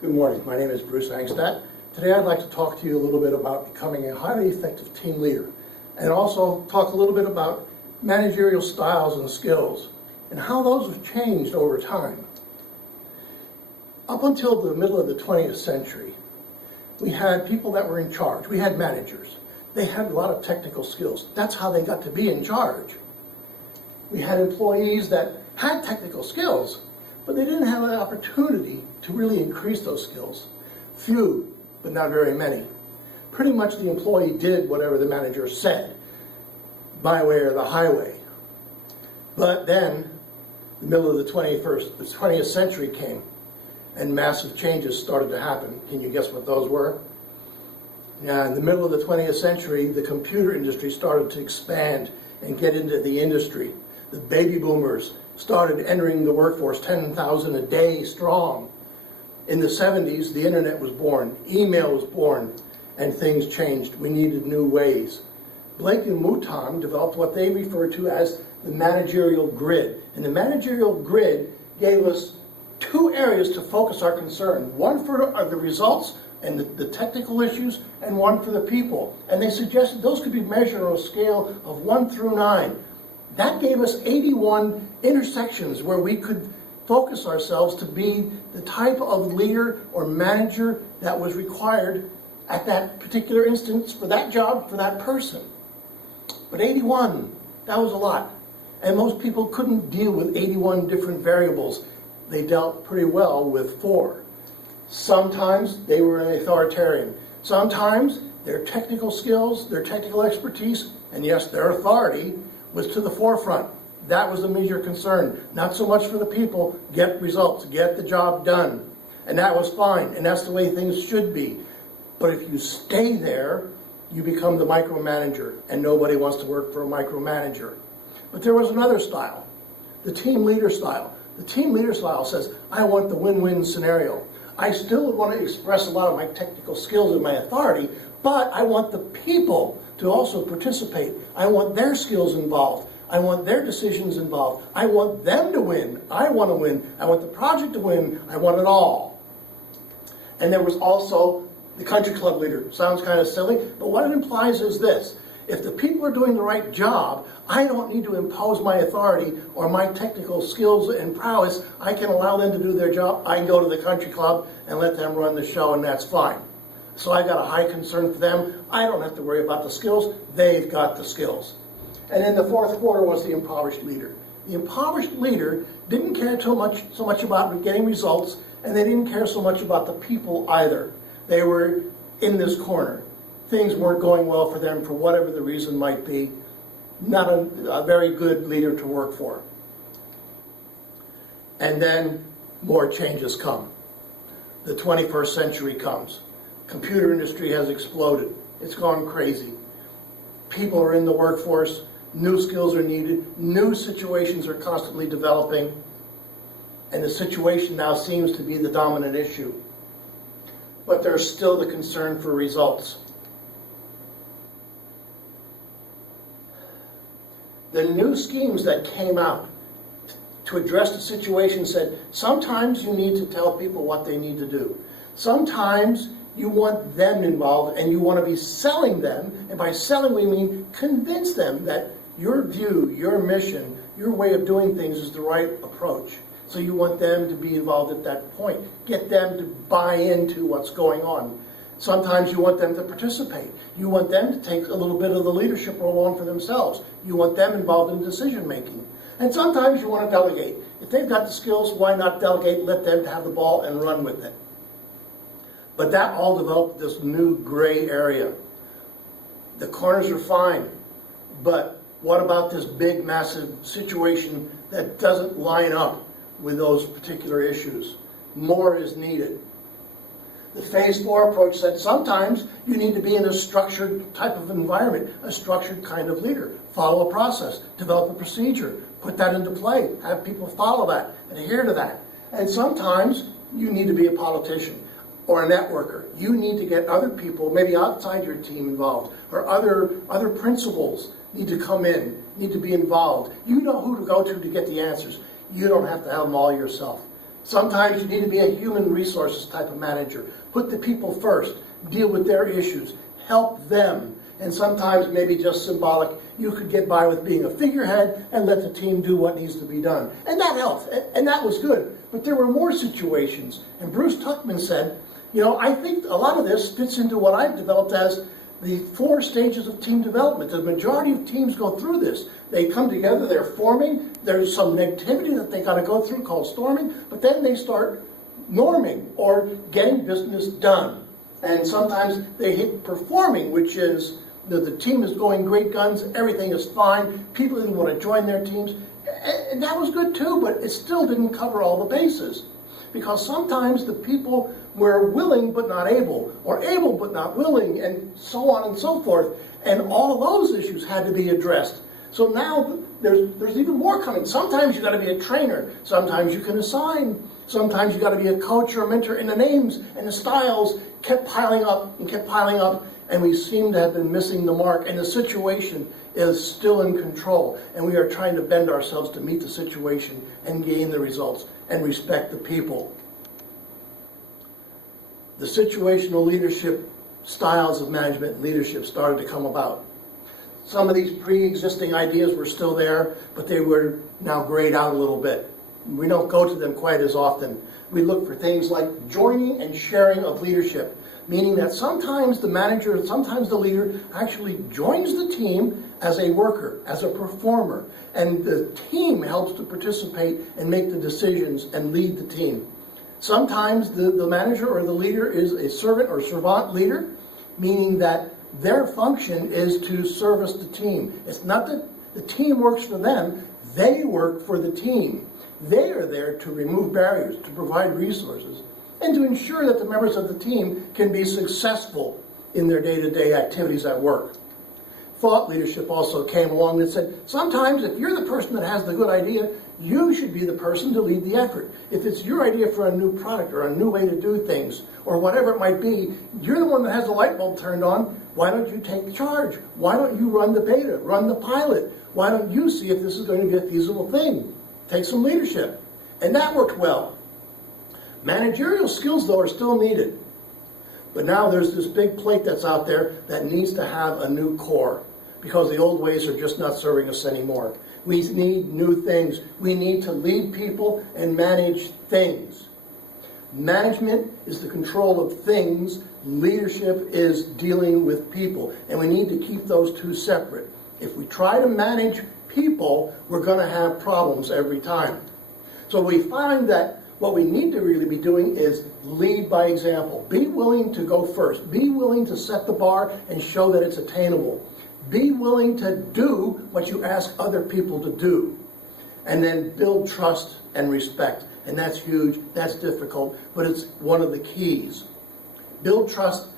Good morning. My name is Bruce Angstadt. Today I'd like to talk to you a little bit about becoming a highly effective team leader, and also talk a little bit about managerial styles and skills and how those have changed over time. Up until the middle of the 20th century, we had people that were in charge. We had managers. They had a lot of technical skills. That's how they got to be in charge. We had employees that had technical skills, but they didn't have an opportunity to really increase those skills. Few, but not very many. Pretty much the employee did whatever the manager said, my way or the highway. But then, the middle of the 20th century came, and massive changes started to happen. Can you guess what those were? Yeah, in the middle of the 20th century, the computer industry started to expand and get into the industry. The baby boomers started entering the workforce, 10,000 a day strong. In the 70s, the internet was born, email was born, and things changed. We needed new ways. Blake and Mouton developed what they refer to as the managerial grid. And the managerial grid gave us two areas to focus our concern. One for the results and the technical issues, and one for the people. And they suggested those could be measured on a scale of 1 through 9. That gave us 81 intersections where we could focus ourselves to be the type of leader or manager that was required at that particular instance for that job, for that person. But 81, that was a lot. And most people couldn't deal with 81 different variables. They dealt pretty well with 4. Sometimes they were an authoritarian. Sometimes their technical skills, their technical expertise, and yes, their authority was to the forefront. That was the major concern. Not so much for the people, get results, get the job done. And that was fine, and that's the way things should be. But if you stay there, you become the micromanager, and nobody wants to work for a micromanager. But there was another style, the team leader style. The team leader style says, I want the win-win scenario. I still want to express a lot of my technical skills and my authority, but I want the people to also participate. I want their skills involved. I want their decisions involved. I want them to win. I want to win. I want the project to win. I want it all. And there was also the country club leader. Sounds kind of silly, but what it implies is this. If the people are doing the right job, I don't need to impose my authority or my technical skills and prowess. I can allow them to do their job. I can go to the country club and let them run the show, and that's fine. So I got a high concern for them. I don't have to worry about the skills. They've got the skills. And then the fourth quarter was the impoverished leader. The impoverished leader didn't care so much about getting results, and they didn't care so much about the people either. They were in this corner. Things weren't going well for them for whatever the reason might be. Not a very good leader to work for. And then more changes come. The 21st century comes. Computer industry has exploded. It's gone crazy. People are in the workforce. New skills are needed. New situations are constantly developing. And the situation now seems to be the dominant issue. But there's still the concern for results. The new schemes that came out to address the situation said, sometimes you need to tell people what they need to do. Sometimes you want them involved and you want to be selling them, and by selling we mean convince them that your view, your mission, your way of doing things is the right approach. So you want them to be involved at that point. Get them to buy into what's going on. Sometimes you want them to participate. You want them to take a little bit of the leadership role on for themselves. You want them involved in decision making. And sometimes you want to delegate. If they've got the skills, why not delegate, let them have the ball and run with it. But that all developed this new gray area. The corners are fine, but what about this big, massive situation that doesn't line up with those particular issues? More is needed. The Phase 4 approach said sometimes you need to be in a structured type of environment, a structured kind of leader. Follow a process, develop a procedure, put that into play, have people follow that, adhere to that. And sometimes you need to be a politician or a networker. You need to get other people, maybe outside your team, involved, or other principals need to come in, need to be involved. You know who to go to get the answers. You don't have to have them all yourself. Sometimes you need to be a human resources type of manager. Put the people first, deal with their issues, help them. And sometimes maybe just symbolic, you could get by with being a figurehead and let the team do what needs to be done. And that helped, and that was good. But there were more situations. And Bruce Tuckman said, you know, I think a lot of this fits into what I've developed as the 4 stages of team development. The majority of teams go through this. They come together, they're forming, there's some negativity that they got to go through called storming, but then they start norming or getting business done. And sometimes they hit performing, which is the team is going great guns, everything is fine, people even want to join their teams. And that was good too, but it still didn't cover all the bases. Because sometimes the people were willing but not able, or able but not willing, and so on and so forth. And all of those issues had to be addressed. So now there's even more coming. Sometimes you got to be a trainer. Sometimes you can assign. Sometimes you got to be a coach or a mentor. And the names and the styles kept piling up and kept piling up. And we seem to have been missing the mark. And the situation is still in control. And we are trying to bend ourselves to meet the situation and gain the results and respect the people. The situational leadership styles of management and leadership started to come about. Some of these pre-existing ideas were still there, but they were now grayed out a little bit. We don't go to them quite as often. We look for things like joining and sharing of leadership, meaning that sometimes the manager, sometimes the leader actually joins the team as a worker, as a performer, and the team helps to participate and make the decisions and lead the team. Sometimes the manager or the leader is a servant or servant leader, meaning that their function is to service the team. It's not that the team works for them, they work for the team. They are there to remove barriers, to provide resources, and to ensure that the members of the team can be successful in their day-to-day activities at work. Thought leadership also came along and said, sometimes if you're the person that has the good idea, you should be the person to lead the effort. If it's your idea for a new product or a new way to do things, or whatever it might be, you're the one that has the light bulb turned on. Why don't you take charge? Why don't you run the beta, run the pilot? Why don't you see if this is going to be a feasible thing? Take some leadership. And that worked well. Managerial skills, though, are still needed. But now there's this big plate that's out there that needs to have a new core, because the old ways are just not serving us anymore. We need new things. We need to lead people and manage things. Management is the control of things. Leadership is dealing with people. And we need to keep those two separate. If we try to manage people, we're going to have problems every time. So we find that what we need to really be doing is lead by example. Be willing to go first. Be willing to set the bar and show that it's attainable. Be willing to do what you ask other people to do. And then build trust and respect. And that's huge, that's difficult, but it's one of the keys. Build trust,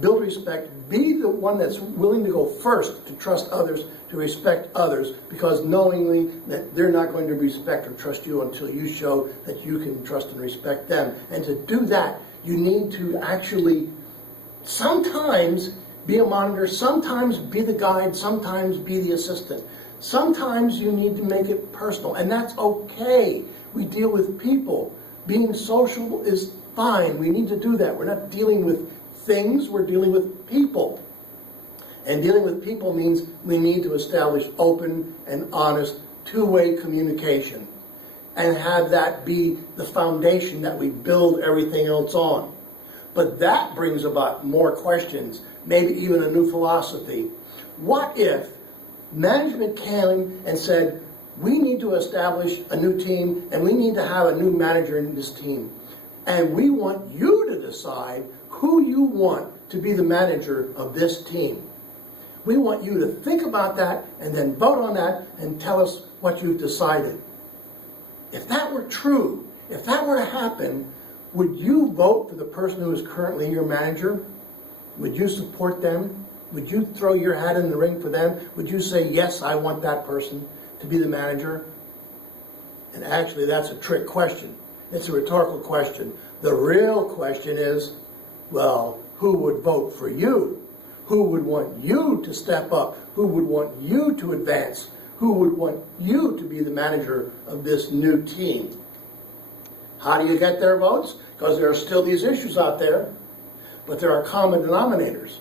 build respect, be the one that's willing to go first to trust others, to respect others, because knowingly that they're not going to respect or trust you until you show that you can trust and respect them. And to do that, you need to actually sometimes be a monitor, sometimes be the guide, sometimes be the assistant. Sometimes you need to make it personal, and that's okay. We deal with people. Being social is fine. We need to do that. We're not dealing with things, we're dealing with people. And dealing with people means we need to establish open and honest two-way communication and have that be the foundation that we build everything else on. But that brings about more questions, maybe even a new philosophy. What if management came and said, we need to establish a new team and we need to have a new manager in this team, and we want you to decide who you want to be the manager of this team. We want you to think about that and then vote on that and tell us what you've decided. If that were true, if that were to happen, would you vote for the person who is currently your manager? Would you support them? Would you throw your hat in the ring for them? Would you say, yes, I want that person to be the manager? And actually, that's a trick question. It's a rhetorical question. The real question is, well, who would vote for you? Who would want you to step up? Who would want you to advance? Who would want you to be the manager of this new team? How do you get their votes? Because there are still these issues out there, but there are common denominators.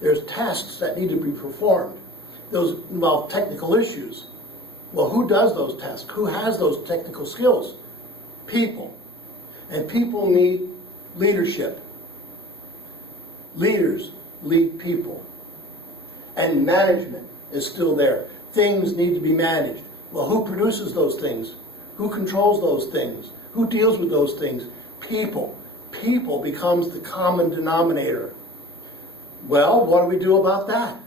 There's tasks that need to be performed. Those involve technical issues. Well, who does those tasks? Who has those technical skills? People. And people need leadership. Leaders lead people. And management is still there. Things need to be managed. Well, who produces those things? Who controls those things? Who deals with those things? People. People becomes the common denominator. Well, what do we do about that?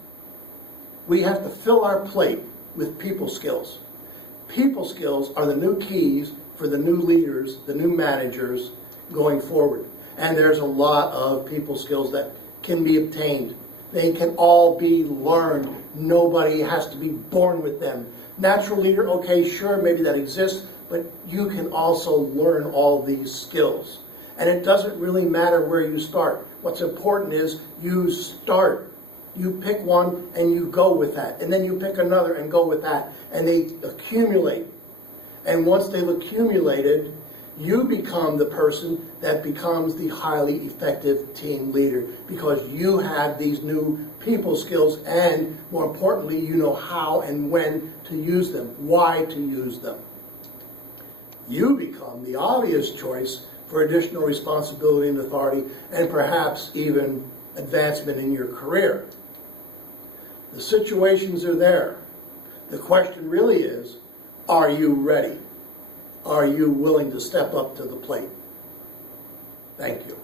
We have to fill our plate with people skills. People skills are the new keys for the new leaders, the new managers going forward. And there's a lot of people skills that can be obtained. They can all be learned. Nobody has to be born with them. Natural leader, okay, sure, maybe that exists, but you can also learn all these skills. And it doesn't really matter where you start. What's important is you start. You pick one and you go with that. And then you pick another and go with that. And they accumulate. And once they've accumulated, you become the person that becomes the highly effective team leader because you have these new people skills and, more importantly, you know how and when to use them, why to use them. You become the obvious choice for additional responsibility and authority and perhaps even advancement in your career. The situations are there. The question really is, are you ready? Are you willing to step up to the plate? Thank you.